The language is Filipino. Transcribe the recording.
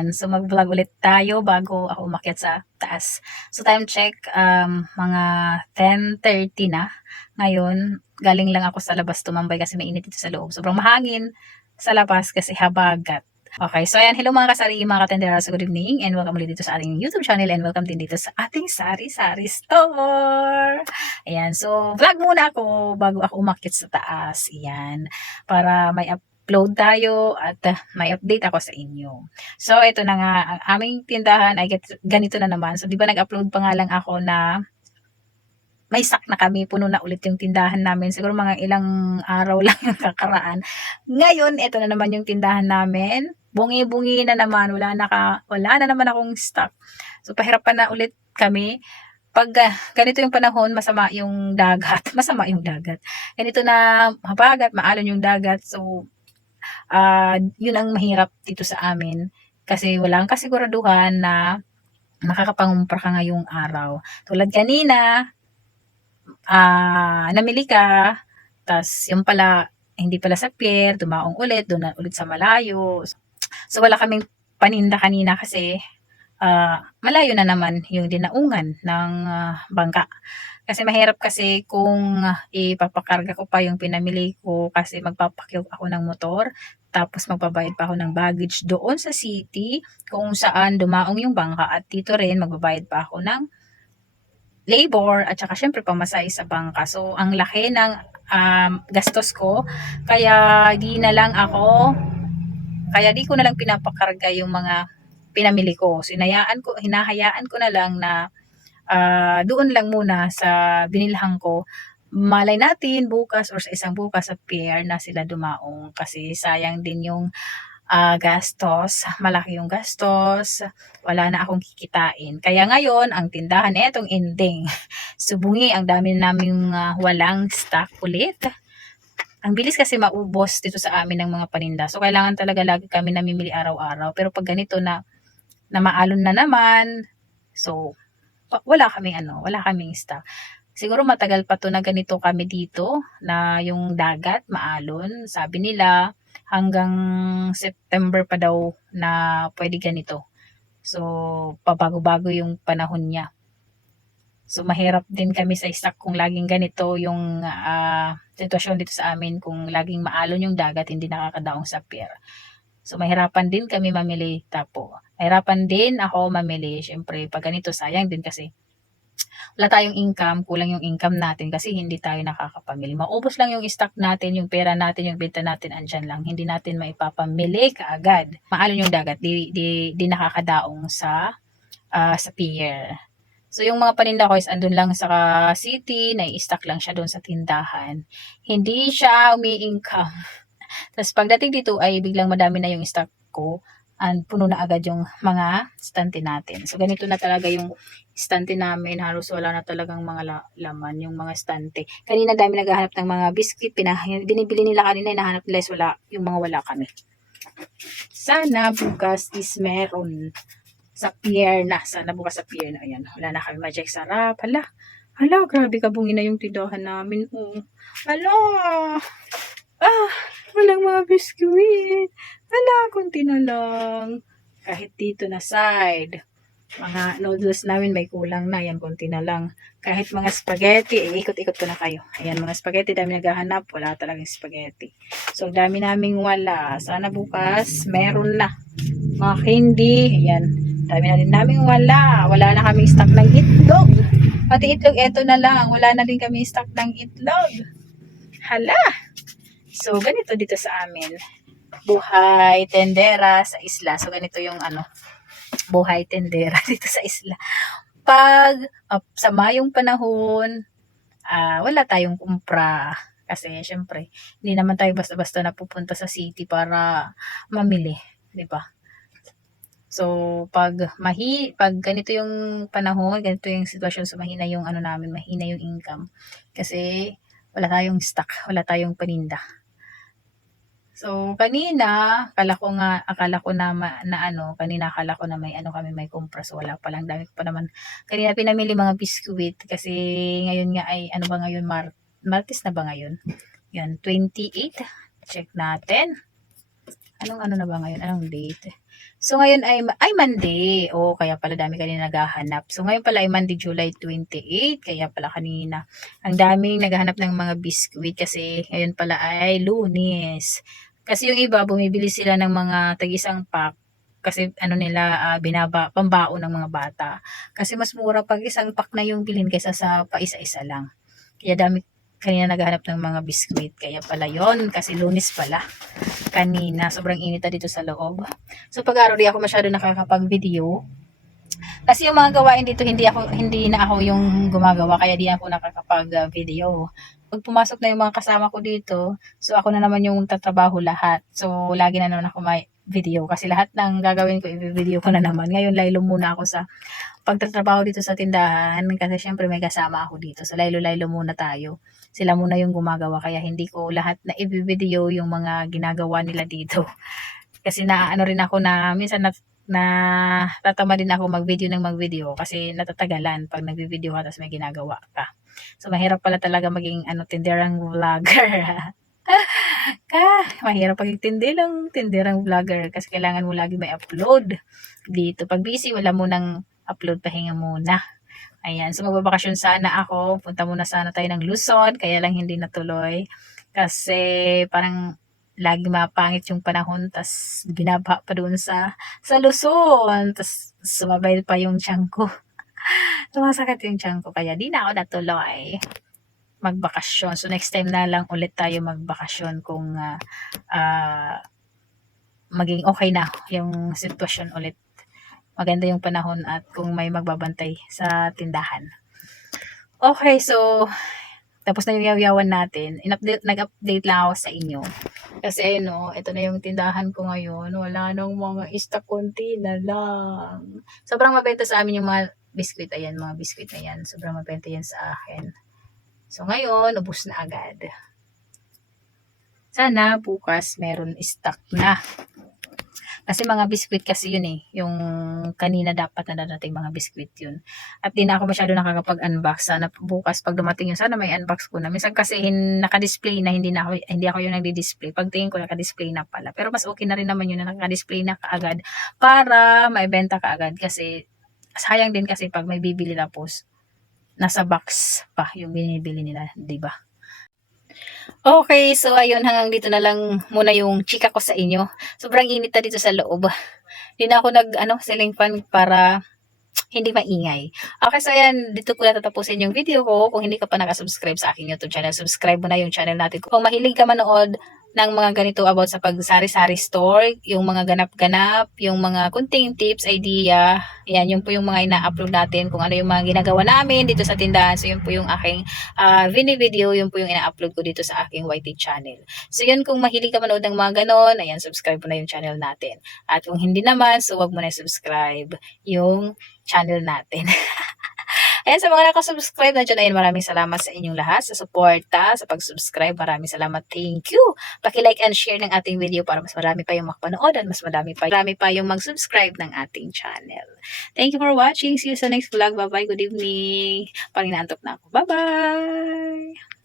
Ayan, so mag-vlog ulit tayo bago ako umakyat sa taas. So time check, um, mga 10.30 na. Ngayon, galing lang ako sa labas tumambay kasi mainit dito sa loob. Sobrang mahangin sa labas kasi habagat. Okay, so ayan, hello mga kasari, mga katendera, so good evening and welcome ulit dito sa ating YouTube channel and welcome din dito sa ating sari-sari store. Ayan, so vlog muna ako bago ako umakyat sa taas. Ayan, para may upload tayo at uh, may update ako sa inyo. So ito na nga, ang aming tindahan ay ganito na naman. So di ba nag-upload pa nga lang ako na may stock na kami, puno na ulit yung tindahan namin. Siguro mga ilang araw lang yung kakaraan. Ngayon, ito na naman yung tindahan namin. Bungi-bungi na naman, wala na, ka, wala na naman akong stock. So, pahirapan na ulit kami. Pag ah, ganito yung panahon, masama yung dagat. Masama yung dagat. Ganito na habagat, maalon yung dagat. So, ah yun ang mahirap dito sa amin. Kasi walang kasiguraduhan na makakapangumpra ka ngayong araw. Tulad kanina, ah namili ka, tas yung pala, hindi pala sa pier, dumaong ulit, doon na ulit sa malayo. So wala kaming paninda kanina kasi ah, malayo na naman yung dinaungan ng ah, bangka. Kasi mahirap kasi kung ah, ipapakarga ko pa yung pinamili ko kasi magpapakyog ako ng motor tapos magbabayad pa ako ng baggage doon sa city kung saan dumaong yung bangka at dito rin magbabayad pa ako ng labor at saka syempre pamasahe sa bangka. So, ang laki ng um, gastos ko. Kaya di na lang ako, kaya di ko na lang pinapakarga yung mga pinamili ko. So, hinayaan ko, hinahayaan ko na lang na ah, doon lang muna sa binilhan ko. Malay natin bukas or sa isang bukas sa pier na sila dumaong kasi sayang din yung ah, gastos, malaki yung gastos, wala na akong kikitain. Kaya ngayon, ang tindahan, etong ending. Subungi, ang dami naming ah, walang stock ulit. Ang bilis kasi maubos dito sa amin ng mga paninda. So, kailangan talaga lagi kami namimili araw-araw. Pero pag ganito na, na maalon na naman, so, wala kaming ano, wala kaming stock. Siguro matagal pa to na ganito kami dito, na yung dagat, maalon. Sabi nila, hanggang September pa daw na pwede ganito. So, pabago-bago yung panahon niya. So, mahirap din kami sa stock kung laging ganito yung ah, sitwasyon dito sa amin. Kung laging maalon yung dagat, hindi nakakadaong sa pier. So, mahirapan din kami mamili tapo. Mahirapan din ako mamili. Siyempre, pag ganito, sayang din kasi wala tayong income, kulang yung income natin kasi hindi tayo nakakapamili. Maubos lang yung stock natin, yung pera natin, yung benta natin, andyan lang. Hindi natin maipapamili kaagad. Maalon yung dagat, di, di, di nakakadaong sa, ah, sa pier. So, yung mga paninda ko is andun lang sa city, nai-stock lang siya doon sa tindahan. Hindi siya umi-income. Tapos pagdating dito ay biglang madami na yung stock ko and puno na agad yung mga stante natin. So, ganito na talaga yung stante namin. Halos wala na talagang mga la- laman, yung mga stante. Kanina dami naghahanap ng mga biscuit. Binibili nila kanina, hinahanap nila wala, yung mga wala kami. Sana bukas is meron sa pier na. Sana bukas sa pier na. Ayan, wala na kami magic sarap. Hala, hala, grabe kabungin na yung tindahan namin. Oh. Hala, ah, walang mga biskuit. Hala, kunti na lang. Kahit dito na side. Mga noodles namin may kulang na. Yan, kunti na lang. Kahit mga spaghetti, eh, ikot-ikot ko na kayo. Ayan, mga spaghetti, dami naghahanap. Wala talagang spaghetti. So, dami naming wala. Sana bukas, meron na. Mga candy, ayan. Dami na din naming wala. Wala na kaming stock ng itlog. Pati itlog, eto na lang. Wala na din kami stock ng itlog. Hala. So, ganito dito sa amin. Buhay tendera sa isla. So, ganito yung ano, buhay tendera dito sa isla. Pag uh, sama yung panahon, ah, wala tayong kumpra. Kasi, syempre, hindi naman tayo basta-basta na pupunta sa city para mamili. Di ba? So, pag mahi, pag ganito yung panahon, ganito yung sitwasyon, so mahina yung ano namin, mahina yung income. Kasi, wala tayong stock, wala tayong paninda. So, kanina, akala ko nga, akala ko na, ma- na ano, kanina akala ko na may ano kami, may kumpra. So, wala pa lang, dami pa naman. Kanina pinamili mga biskuit kasi ngayon nga ay, ano ba ngayon, Mar Martes na ba ngayon? Yan, 28. Check natin. Anong ano na ba ngayon? Anong date? So ngayon ay ay Monday. Oh, kaya pala dami kanina naghahanap. So ngayon pala ay Monday, July 28. Kaya pala kanina ang daming naghahanap ng mga biscuit kasi ngayon pala ay Lunes. Kasi yung iba bumibili sila ng mga tag-isang pack kasi ano nila ah, binaba pambao ng mga bata. Kasi mas mura pag isang pack na yung bilhin kaysa sa paisa-isa lang. Kaya dami kanina naghahanap ng mga biscuit. Kaya pala yon kasi lunes pala. Kanina, sobrang init na dito sa loob. So pag-araw di ako masyado nakakapag-video. Kasi yung mga gawain dito hindi ako hindi na ako yung gumagawa kaya di ako nakakapag-video. Pag pumasok na yung mga kasama ko dito, so ako na naman yung tatrabaho lahat. So lagi na naman ako may video kasi lahat ng gagawin ko i-video ko na naman. Ngayon laylo muna ako sa pagtatrabaho dito sa tindahan kasi syempre may kasama ako dito. So laylo-laylo muna tayo. Sila muna yung gumagawa kaya hindi ko lahat na i-video yung mga ginagawa nila dito. Kasi na ano rin ako na minsan na, na tatama din ako mag-video ng mag-video kasi natatagalan pag nagvi-video ka tapos may ginagawa ka. So mahirap pala talaga maging ano tinderang vlogger. ka, mahirap pag tindi lang tinderang vlogger kasi kailangan mo lagi may upload dito. Pag busy, wala mo nang upload, pahinga muna. Ayan, so magbabakasyon sana ako. Punta muna sana tayo ng Luzon, kaya lang hindi natuloy. Kasi parang lagi mapangit yung panahon, tas binaba pa doon sa, sa Luzon, tas sumabay pa yung tiyan ko. Sumasakit yung tiyan ko, kaya di na ako natuloy magbakasyon. So next time na lang ulit tayo magbakasyon kung ah, ah, maging okay na yung sitwasyon ulit. Maganda yung panahon at kung may magbabantay sa tindahan. Okay, so tapos na yung yaw-yawan natin. In-update, nag-update lang ako sa inyo. Kasi ano, ito na yung tindahan ko ngayon. Wala nang mga stock konti na lang. Sobrang mabenta sa amin yung mga biskuit. Ayan, mga biskuit na yan. Sobrang mabenta yan sa akin. So ngayon, ubus na agad. Sana bukas meron stock na. Kasi mga biskuit kasi yun eh. Yung kanina dapat na dadating mga biskuit yun. At di na ako masyado nakakapag-unbox. Sana bukas pag dumating yun, sana may unbox ko na. Minsan kasi hin, naka-display na, hindi, na ako, hindi ako yung nagdi-display. Pag tingin ko naka-display na pala. Pero mas okay na rin naman yun na naka-display na kaagad para maibenta kaagad. Kasi sayang din kasi pag may bibili tapos nasa box pa yung binibili nila, 'di ba? Okay, so ayun hanggang dito na lang muna yung chika ko sa inyo. Sobrang init na dito sa loob. Hindi na ako nag ano, ceiling fan para hindi maingay. Okay, so ayan, dito ko na tatapusin yung video ko. Kung hindi ka pa nakasubscribe sa aking YouTube channel, subscribe mo na yung channel natin. Kung mahilig ka manood ng mga ganito about sa pagsari-sari store, yung mga ganap-ganap, yung mga kunting tips, idea, yan, yun po yung mga ina-upload natin, kung ano yung mga ginagawa namin dito sa tindahan. So, yun po yung aking uh, video, yun po yung ina-upload ko dito sa aking YT channel. So, yun, kung mahilig ka manood ng mga ganon, ayan, subscribe mo na yung channel natin. At kung hindi naman, so wag mo na subscribe yung channel natin. Ayan, sa mga nakasubscribe na dyan, ayun, maraming salamat sa inyong lahat sa suporta, sa pag-subscribe. Maraming salamat. Thank you. Paki-like and share ng ating video para mas marami pa yung makapanood at mas marami pa, marami pa yung mag-subscribe ng ating channel. Thank you for watching. See you sa next vlog. Bye-bye. Good evening. Pag inaantok na ako. Bye-bye.